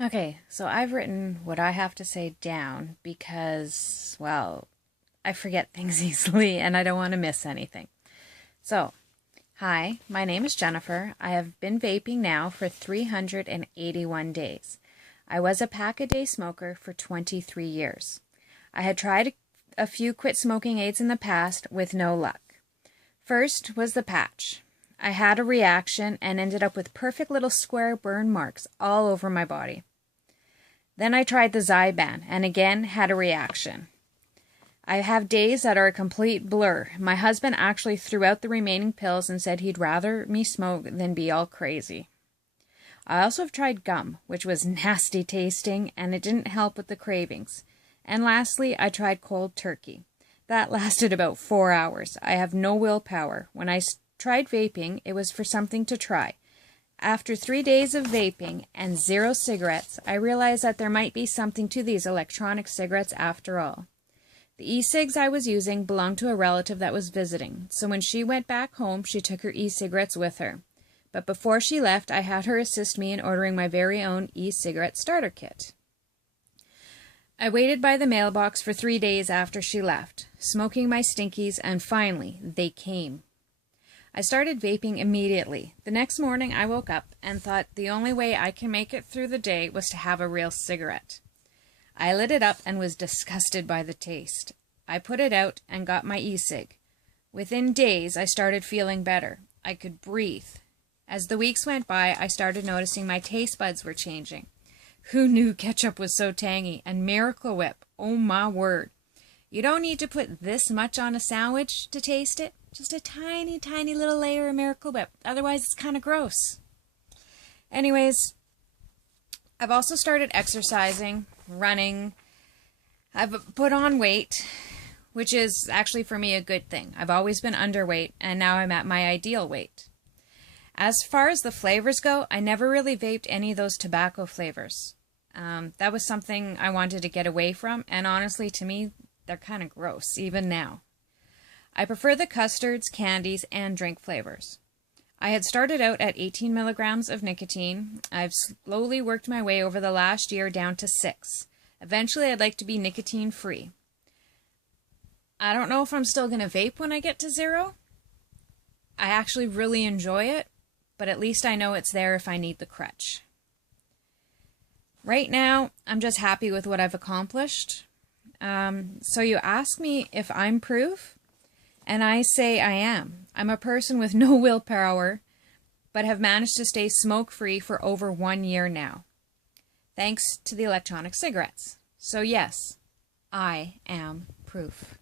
Okay, so I've written what I have to say down because, well, I forget things easily and I don't want to miss anything. So, hi, my name is Jennifer. I have been vaping now for 381 days. I was a pack-a-day smoker for 23 years. I had tried a few quit smoking aids in the past with no luck. First was the patch. I had a reaction and ended up with perfect little square burn marks all over my body. Then I tried the Zyban and again had a reaction. I have days that are a complete blur. My husband actually threw out the remaining pills and said he'd rather me smoke than be all crazy. I also have tried gum, which was nasty tasting and it didn't help with the cravings. And lastly, I tried cold turkey. That lasted about 4 hours. I have no willpower. When I tried vaping, it was for something to try. After 3 days of vaping and 0 cigarettes, I realized that there might be something to these electronic cigarettes after all. The e-cigs I was using belonged to a relative that was visiting, so when she went back home, she took her e-cigarettes with her. But before she left, I had her assist me in ordering my very own e-cigarette starter kit. I waited by the mailbox for 3 days after she left, smoking my stinkies, and finally, they came. I started vaping immediately. The next morning, I woke up and thought the only way I can make it through the day was to have a real cigarette. I lit it up and was disgusted by the taste. I put it out and got my e-cig. Within days, I started feeling better. I could breathe. As the weeks went by, I started noticing my taste buds were changing. Who knew ketchup was so tangy? And Miracle Whip, oh my word. You don't need to put this much on a sandwich to taste it. Just a tiny, tiny little layer of Miracle Whip. Otherwise, it's kind of gross. Anyways, I've also started exercising, running. I've put on weight, which is actually for me a good thing. I've always been underweight, and now I'm at my ideal weight. As far as the flavors go, I never really vaped any of those tobacco flavors. That was something I wanted to get away from, and honestly, to me, they're kind of gross, even now. I prefer the custards, candies, and drink flavors. I had started out at 18 milligrams of nicotine. I've slowly worked my way over the last year down to 6. Eventually, I'd like to be nicotine-free. I don't know if I'm still going to vape when I get to 0. I actually really enjoy it, but at least I know it's there if I need the crutch. Right now, I'm just happy with what I've accomplished. So you ask me if I'm proof, and I say I am. I'm a person with no willpower, but have managed to stay smoke-free for over 1 year now, thanks to the electronic cigarettes. So yes, I am proof.